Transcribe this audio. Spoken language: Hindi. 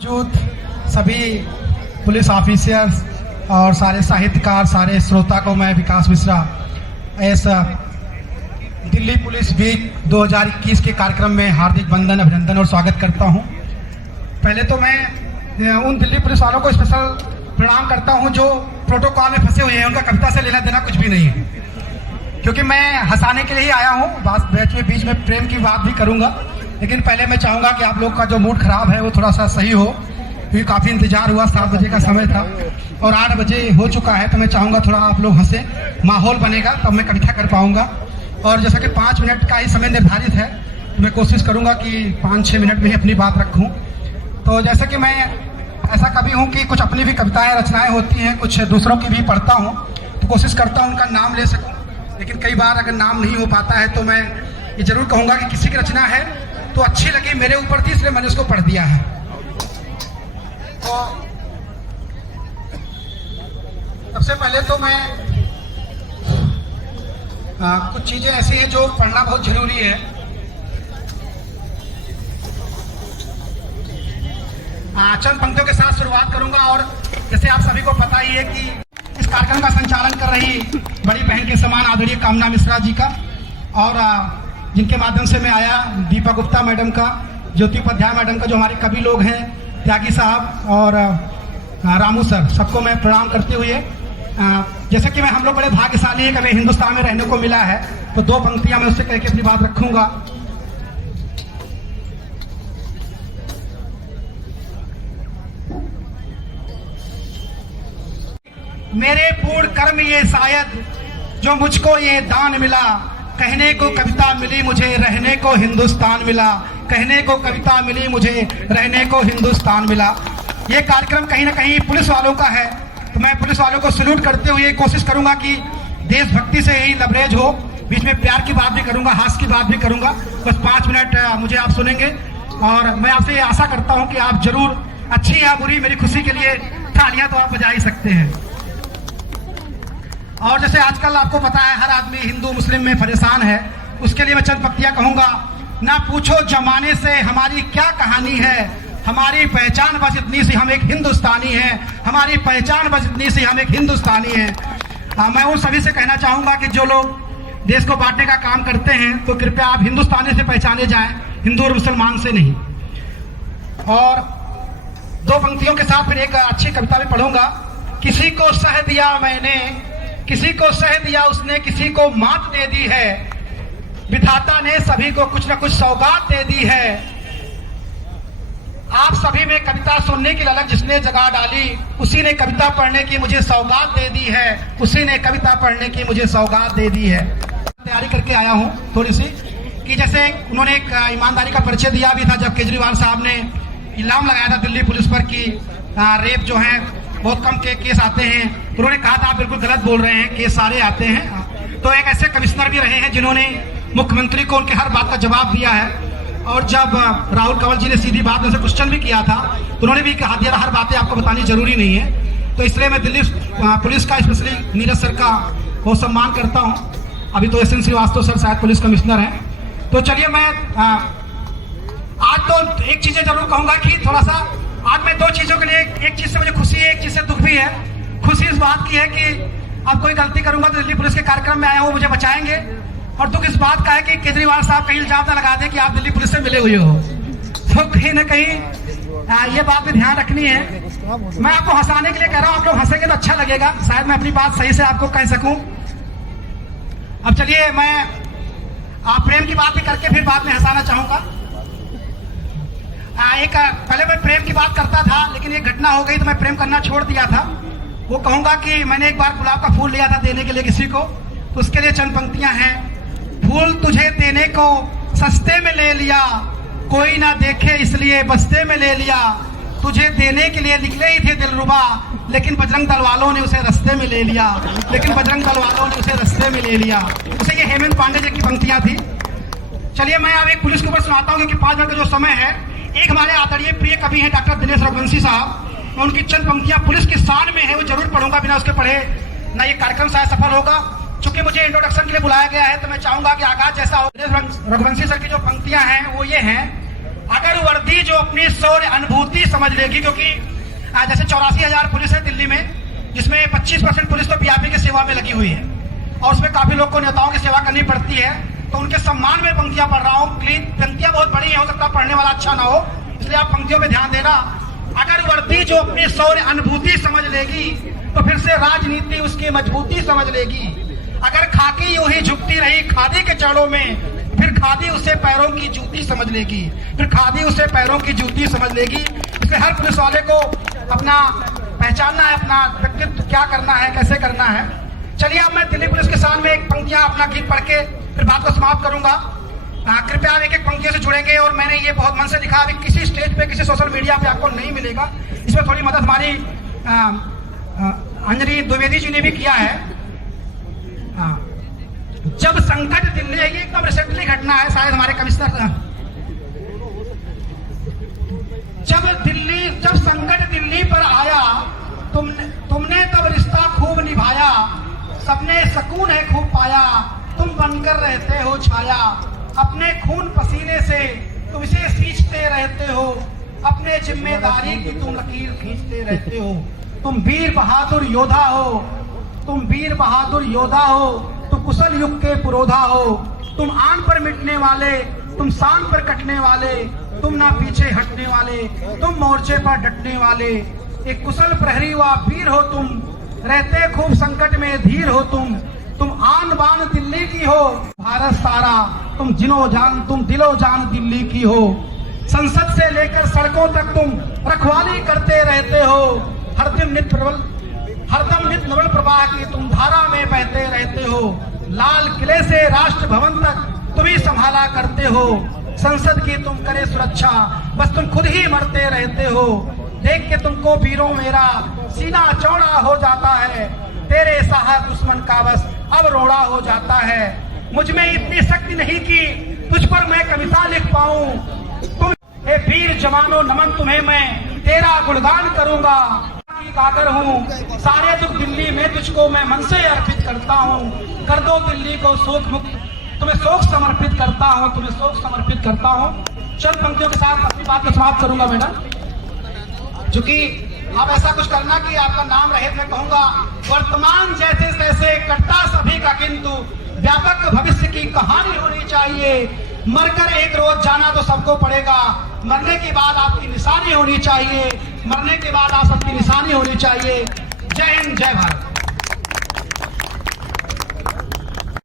मौजूद सभी पुलिस ऑफिसर्स और सारे साहित्यकार, सारे श्रोता को मैं विकास मिश्रा इस दिल्ली पुलिस वीक 2021 के कार्यक्रम में हार्दिक वंदन, अभिनंदन और स्वागत करता हूं। पहले तो मैं उन दिल्ली पुलिस वालों को स्पेशल प्रणाम करता हूं जो प्रोटोकॉल में फंसे हुए हैं। उनका कविता से लेना देना कुछ भी नहीं है, क्योंकि मैं हंसाने के लिए ही आया हूं। बीच में प्रेम की बात भी करूंगा, लेकिन पहले मैं चाहूंगा कि आप लोग का जो मूड खराब है वो थोड़ा सा सही हो, क्योंकि काफ़ी इंतजार हुआ। 7 बजे का समय था और 8 बजे हो चुका है, तो मैं चाहूंगा थोड़ा आप लोग हंसे, माहौल बनेगा तब मैं कविता कर पाऊंगा। और जैसा कि 5 मिनट का ही समय निर्धारित है, तो मैं कोशिश करूंगा कि 5-6 मिनट में ही अपनी बात रखूं। तो जैसा कि मैं ऐसा कभी हूं कि कुछ अपनी भी कविताएं, रचनाएं होती हैं, कुछ दूसरों की भी पढ़ता हूं, तो कोशिश करता हूं उनका नाम ले सकूं। लेकिन कई बार अगर नाम नहीं हो पाता है तो मैं ये जरूर कहूंगा कि किसी की रचना है तो अच्छी लगी, मेरे ऊपर थी इसलिए मैंने उसको पढ़ दिया है। तो सबसे पहले तो मैं कुछ चीजें ऐसी हैं जो पढ़ना बहुत जरूरी है। चंद पंक्तियों के साथ शुरुआत करूंगा। और जैसे आप सभी को पता ही है कि इस कार्यक्रम का संचालन कर रही बड़ी बहन के समान आदरणीय कामना मिश्रा जी का, और जिनके माध्यम से मैं आया, दीपा गुप्ता मैडम का, ज्योति उपाध्याय मैडम का, जो हमारे कवि लोग हैं, त्यागी साहब और रामू सर, सबको मैं प्रणाम करते हुए, जैसे कि हम लोग बड़े भाग्यशाली हैं कि हमें हिंदुस्तान में रहने को मिला है, तो 2 पंक्तियां मैं उससे कह के अपनी बात रखूंगा। मेरे पूर्ण कर्म ये शायद जो मुझको ये दान मिला, कहने को कविता मिली मुझे, रहने को हिंदुस्तान मिला, कहने को कविता मिली मुझे, रहने को हिंदुस्तान मिला। ये कार्यक्रम कहीं ना कहीं पुलिस वालों का है, तो मैं पुलिस वालों को सैल्यूट करते हुए कोशिश करूंगा कि देशभक्ति से ही लबरेज हो। बीच में प्यार की बात भी करूंगा, हास्य की बात भी करूंगा। बस 5 मिनट मुझे आप सुनेंगे, और मैं आपसे ये आशा करता हूं कि आप जरूर, अच्छी या बुरी, मेरी खुशी के लिए तालियां तो आप बजा ही सकते हैं। और जैसे आजकल आपको पता है हर आदमी हिंदू मुस्लिम में परेशान है, उसके लिए मैं चंद पंक्तियां कहूंगा। ना पूछो जमाने से हमारी क्या कहानी है, हमारी पहचान बस इतनी सी हम एक हिंदुस्तानी हैं, हमारी पहचान बस इतनी सी हम एक हिंदुस्तानी हैं। मैं उन सभी से कहना चाहूंगा कि जो लोग देश को बांटने का काम करते हैं, तो कृपया आप हिंदुस्तानी से पहचाने जाएं, हिंदू और मुसलमान से नहीं। और 2 पंक्तियों के साथ फिर एक अच्छी कविता भी पढ़ूंगा। किसी को सह दिया मैंने, किसी को सह दिया उसने, किसी को मात दे दी है, विधाता ने सभी को कुछ न कुछ सौगात दे दी है। आप सभी में कविता सुनने की ललक जिसने जगा डाली, उसी ने कविता पढ़ने की मुझे सौगात दे दी है, उसी ने कविता पढ़ने की मुझे सौगात दे दी है। तैयारी करके आया हूं थोड़ी सी, कि जैसे उन्होंने एक ईमानदारी का परिचय दिया भी था जब केजरीवाल साहब ने इल्जाम लगाया था दिल्ली पुलिस पर कि रेप जो है बहुत कम के केस आते हैं, तो उन्होंने कहा था आप बिल्कुल गलत बोल रहे हैं, केस सारे आते हैं। तो एक ऐसे कमिश्नर भी रहे हैं जिन्होंने मुख्यमंत्री को उनके हर बात का जवाब दिया है। और जब राहुल कंवर जी ने सीधी बात में से क्वेश्चन भी किया था, तो उन्होंने भी कहा दिया हर बातें आपको बतानी जरूरी नहीं है। तो इसलिए मैं दिल्ली पुलिस का, स्पेशली नीरज सर का बहुत सम्मान करता हूँ। अभी तो SN श्रीवास्तव सर शायद पुलिस कमिश्नर हैं। तो चलिए मैं आज तो एक चीजें जरूर कहूंगा कि थोड़ा सा आज मैं 2 चीजों के लिए, एक चीज से मुझे खुशी है, एक चीज से दुख भी है। खुशी इस बात की है कि अब कोई गलती करूंगा तो दिल्ली पुलिस के कार्यक्रम में आया हूं, मुझे बचाएंगे। और दुख इस बात का है कि केजरीवाल साहब कहीं इल्जाम न लगा दें कि आप दिल्ली पुलिस से मिले हुए हो, तो कहीं ना कहीं ये बात भी ध्यान रखनी है। मैं आपको हंसाने के लिए कह रहा हूं, आप लोग हंसेंगे तो अच्छा लगेगा, शायद मैं अपनी बात सही से आपको कह सकूं। अब चलिए मैं प्रेम की बात भी करके फिर बाद में हंसाना चाहूंगा। पहले मैं प्रेम की बात करता था, लेकिन एक घटना हो गई तो मैं प्रेम करना छोड़ दिया था। वो कहूंगा कि मैंने एक बार गुलाब का फूल लिया था देने के लिए किसी को, तो उसके लिए चंद पंक्तियां हैं। फूल तुझे देने को सस्ते में ले लिया, कोई ना देखे इसलिए बस्ते में ले लिया, तुझे देने के लिए निकले ही थे दिलरुबा, लेकिन बजरंग दल वालों ने उसे रास्ते में ले लिया, लेकिन बजरंग दल वालों ने उसे रास्ते में ले लिया। उसे ये हेमंत पांडे जी की पंक्तियां थी। चलिए मैं अब एक पुलिस के ऊपर सुनाता हूँ, क्योंकि 5 मिनट का जो समय है। एक हमारे आदरणीय प्रिय कवि हैं डॉक्टर दिनेश रघुवंशी साहब, उनकी चंद पंक्तियां पुलिस की शान में है, वो जरूर पढ़ूंगा, बिना उसके पढ़े ना ये कार्यक्रम शायद सफल होगा। चूंकि मुझे इंट्रोडक्शन के लिए बुलाया गया है, तो मैं चाहूंगा कि आगाज जैसा हो। रघुवंशी सर की जो पंक्तियां हैं वो ये हैं। अगर वर्दी जो अपनी शौर्य अनुभूति समझ लेगी, क्योंकि जैसे 84,000 पुलिस है दिल्ली में, जिसमें 25% पुलिस तो पीआरपी की सेवा में लगी हुई है और उसमें काफी लोग को नेताओं की सेवा करनी पड़ती है, तो उनके सम्मान में पंक्तियां पढ़ रहा हूँ। पंक्तियां बहुत बड़ी है, हो सकता है पढ़ने वाला अच्छा ना हो, इसलिए आप पंक्तियों पे ध्यान देना। अगर वर्दी जो अपनी शौर्य अनुभूति समझ लेगी तो फिर से राजनीति उसकी मजबूती समझ लेगी। अगर खाकी यूं ही झुकती रही खादी के चरणों में, फिर खादी उसे पैरों की जूती समझ लेगी, फिर खादी उसे पैरों की जूती समझ लेगी। इसलिए हर पुलिस वाले को अपना पहचानना है, अपना व्यक्तित्व क्या करना है, कैसे करना है। चलिए अब मैं दिल्ली पुलिस के सामने एक पंक्तियां अपना गीत पढ़ के फिर बात को समाप्त करूंगा। कृपया आप एक एक पंक्तियों से जुड़ेंगे और मैंने ये बहुत मन से लिखा, अभी किसी स्टेज पे किसी सोशल मीडिया पे आपको नहीं मिलेगा। इसमें थोड़ी मदद हमारी अंजलि द्विवेदी जी ने भी किया है। जब संकट दिल्ली, ये एकदम रिसेंटली घटना है, शायद हमारे कमिश्नर, जब संकट दिल्ली पर आया तुमने तब रिश्ता खूब निभाया, सबने सुकून है खूब पाया, तुम बनकर रहते हो छाया, अपने खून पसीने से तुम इसे सींचते रहते हो, अपने जिम्मेदारी की तुम लकीर खींचते रहते हो। तुम वीर बहादुर योद्धा हो, तुम वीर बहादुर योद्धा हो, तुम कुशल युग के पुरोधा हो, तुम आन पर मिटने वाले, तुम शान पर कटने वाले, तुम ना पीछे हटने वाले, तुम मोर्चे पर डटने वाले, एक कुशल प्रहरी व वीर हो तुम, रहते खूब संकट में धीर हो तुम आन बान दिल्ली की हो, भारत सारा तुम दिलो जान दिल्ली की हो। संसद से लेकर सड़कों तक तुम रखवाली करते रहते हो, हरदम नित नवल प्रवाह की तुम धारा में बहते रहते हो, लाल किले से राष्ट्र भवन तक तुम ही संभाला करते हो, संसद की तुम करे सुरक्षा, बस तुम खुद ही मरते रहते हो। देख के तुमको वीरों मेरा सीना चौड़ा हो जाता है, तेरे साहब दुश्मन का बस अब रोड़ा हो जाता है। मुझ में इतनी शक्ति नहीं कि तुझ पर मैं कविता लिख पाऊं, तुम हे वीर जवानों नमन तुम्हें मैं तेरा गुणगान करूंगा। गागर हूँ सारे दुख दिल्ली में तुझको मैं मन से अर्पित करता हूँ, कर दो दिल्ली को शोक मुक्त, तुम्हें शोक समर्पित करता हूँ, तुम्हें शोक समर्पित करता हूँ। चंद पंक्तियों के साथ अपनी बात को समाप्त करूंगा मैडम, चूंकि आप ऐसा कुछ करना कि आपका नाम रहे। मैं कहूंगा वर्तमान जैसे तैसे कटता सभी का, किंतु व्यापक भविष्य की कहानी होनी चाहिए। मरकर एक रोज जाना तो सबको पड़ेगा, मरने के बाद आपकी निशानी होनी चाहिए, मरने के बाद आप सबकी निशानी होनी चाहिए। जय हिंद, जय भारत।